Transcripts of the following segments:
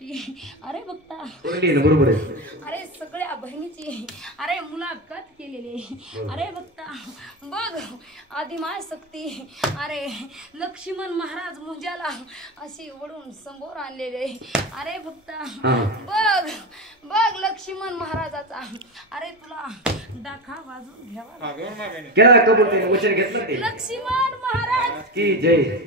शेवटी अरे बघता बरोबर आहे. अरे सगळ्या बहिणीची अरे मुलाखत केलेली अरे बघता बघ आदिमाय शक्ती अरे लक्ष्मण महाराज मुंजाला अशी ओढून समोर आणलेले अरे बघता बघ बघ लक्ष्मण महाराजाचा अरे तुला डाखा वाजून घ्यावा केला कबूल त्याने वचन घेतलं ते लक्ष्मण महाराज की जय.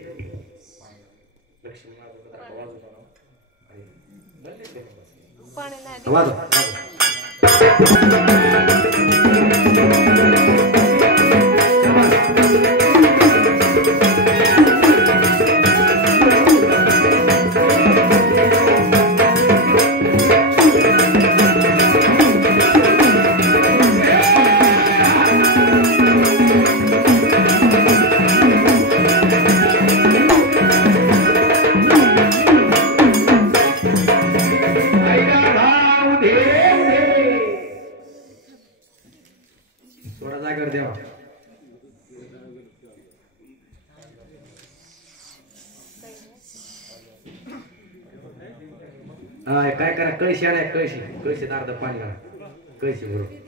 काय करा कळशी आलाय कळशी कळशी अर्ध पाणी घाला कळशी बरोबर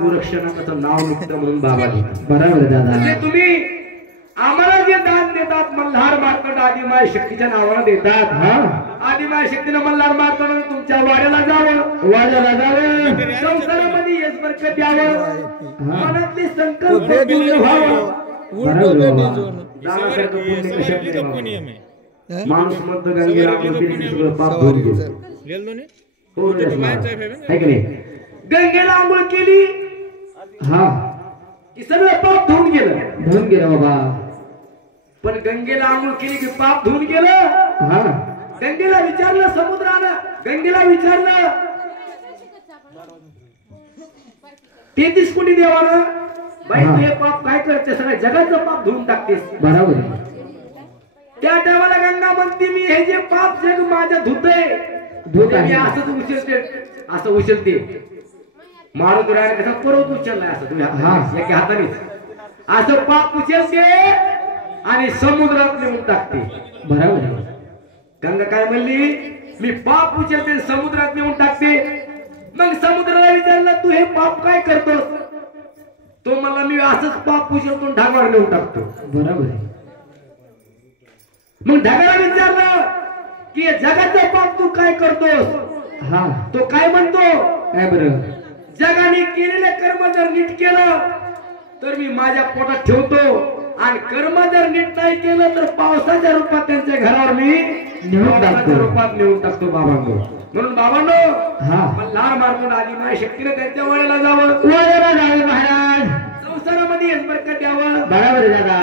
गोरक्षणाचं नाव निघतं म्हणून बाबांनी बरोबर दादा तुम्ही आम्हाला जे दान देतात मल्हार मार्तंड आदिमाय शक्तीच्या नावानं देतात हा आदिमाय शक्तीनं मल्हार मार्तंड तुमच्या वाड्याला जावं संसारामध्ये यश बरकत द्यावं मनातले संकल्प पूर्ण व्हावं माणूस म्हणतो गंगेला सगळं पाप धुवून गेलं है की नाही गंगेला आंघोळ केली हा की सगळं पाप धुवून गेलं बाबा पण गंगेला आंघोळ केली की पाप धुवून गेलं हा गंगेला विचारलं समुद्रानं गंगेला विचारलं 33 कोटी देवानं बाई तू हे पाप काय करते सगळ्या जगाचं पाप धुवून टाकतेस बरोबर त्या टायमाला गंगा म्हणते मी हे जे पाप जग माझ्या धुतय मी असं उचलते मारून डायरेक्ट कसा परत उचललाय असं तुम्ही एका हाताने असं पाप उचलते आणि समुद्रात नेऊन टाकते बरोबर गंगा काय म्हणली मी पाप उचलते समुद्रात नेऊन टाकते मग समुद्राला विचारलं तू हे पाप काय करतोस तो मला मी असंच पाप उचलतो ढागावर नेऊन टाकतो बरोबर मग ढगाला विचारलं की जगाचं पाप तू काय करतोस हा तो काय म्हणतो काय बरं जगाने केलेले कर्म जर नीट केलं तर मी माझ्या पोटात ठेवतो आणि कर्म जर नीट नाही केलं तर पावसाच्या रूपात त्यांच्या घरावर मी रूपात नेऊन टाकतो बाबांनो म्हणून बाबांनो हा मल्हार मार्तंड आदिमाय शक्तीने त्यांच्या वाड्याला जावं महाराज संसारामध्ये यश बरकत द्यावं बरोबर दादा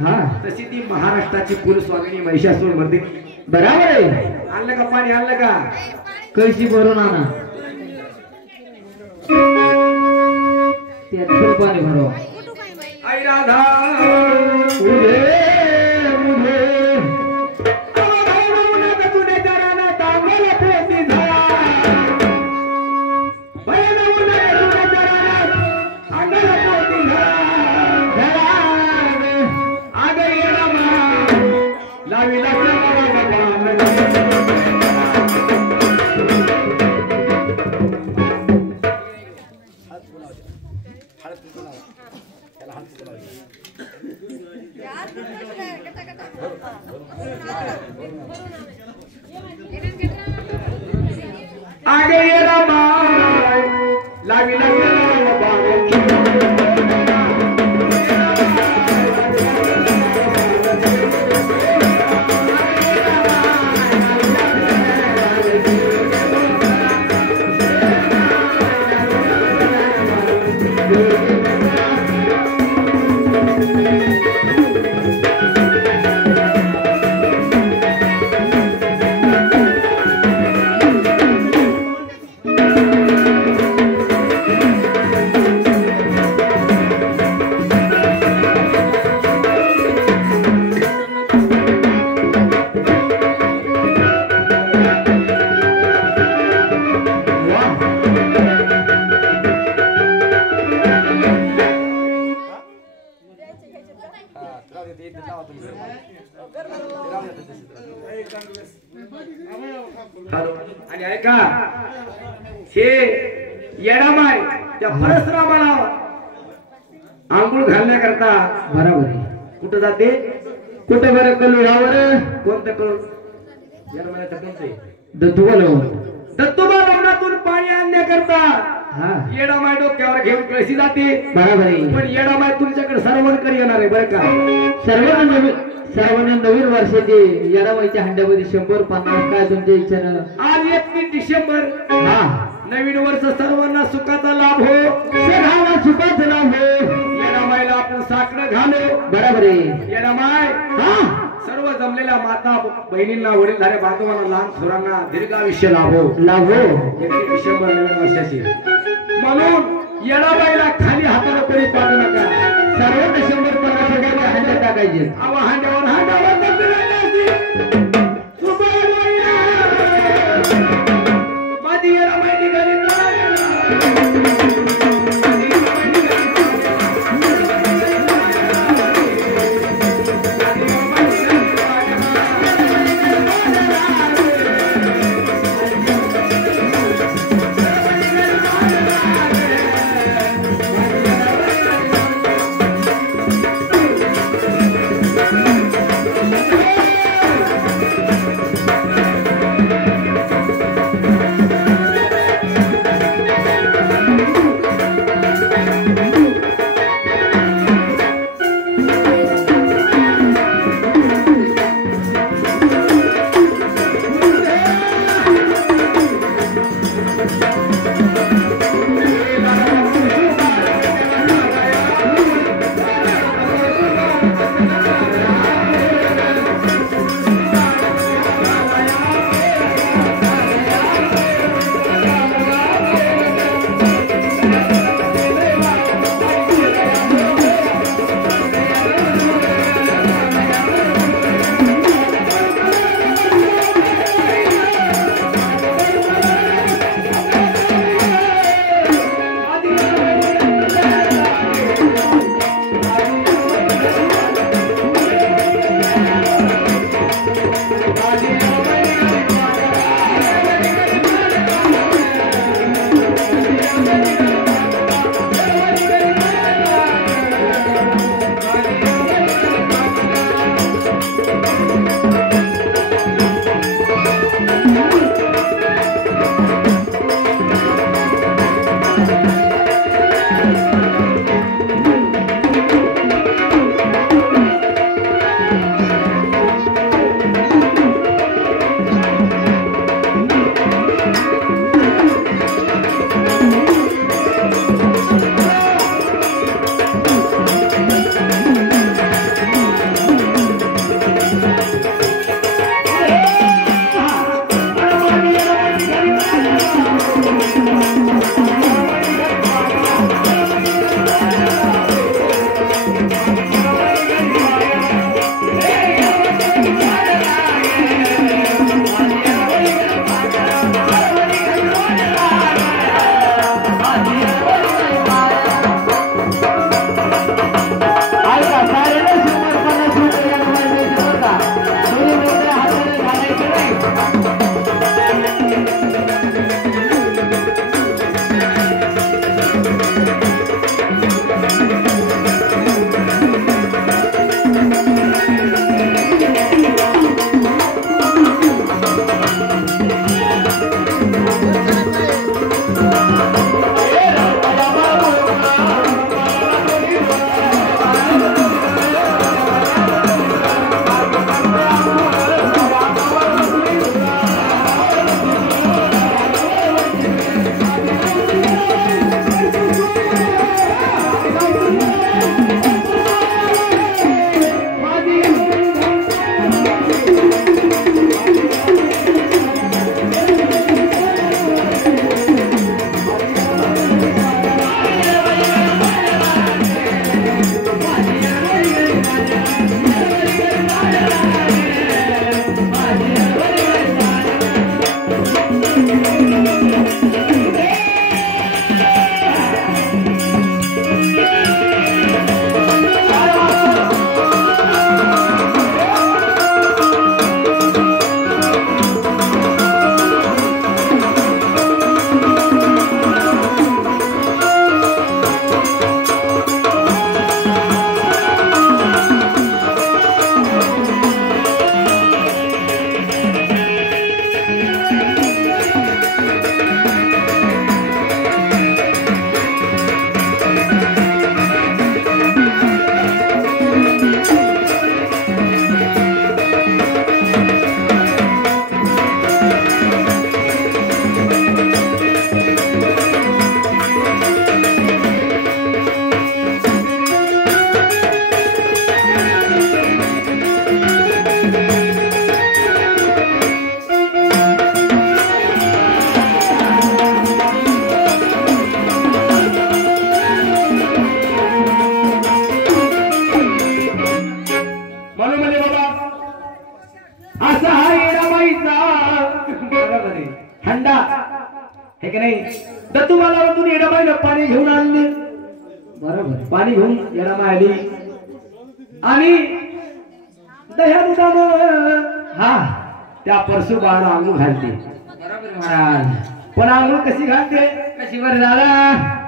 हा तशी ती महाराष्ट्राची कुलस्वामिनी महिषासूर मध्ये बरोबर आहे आणलं का पाणी आणलं का कळशी भरून आणा त्यात पाणी भरो आई राधा आगे ये रामा लागी हॅलो. आणि ऐका हे येडामाय त्या परशुरामाला आंघोळ घालण्याकरता बरोबर कुठं जाते कुठं बरं कलू यावर कोणतं कलू येडामायचं कोणतं दत्तोबा लग्नातून पाणी आणण्याकरता येडामाय डोक्यावर घेऊन कळशी जाते बरोबर. पण येडामाय तुमच्याकडे सर्वांकडे येणार आहे बरं का. सर्वांना नवीन वर्षाचे येडामाईच्या हंड्यामध्ये 100-50 काय तुमच्या इच्छेनं. आज 31 डिसेंबर नवीन वर्ष सर्वांना सुखाचा लाभ हो सगळ्यांना सुखाचा लाभ हो. येडामाईला आपण साकडं घालो बरोबर आहे. येडामाय सर्व जमलेल्या माता बहिणींना वडीलधाऱ्या बांधवांना लहान थोरांना दीर्घ आयुष्य लाभो 31 डिसेंबर नवीन वर्षाची. म्हणून येडाबाईला खाली हाताने कोणी पाठवू नका. सर्व डिसेंबर 50 हांड्यात टाकायचे. हांड्यावर माझी येडाबाई निघाली हंडा हे की नाही दत्तूबालावरून येडाबाईला पाणी घेऊन आणले बरोबर पाणी घेऊन येडाबाई आली आणि दह्या दुधानं हा त्या परशुबाळाला आंघोळ घालते बरोबर महाराज पण आंघोळ कशी घालते कशी बरं झाला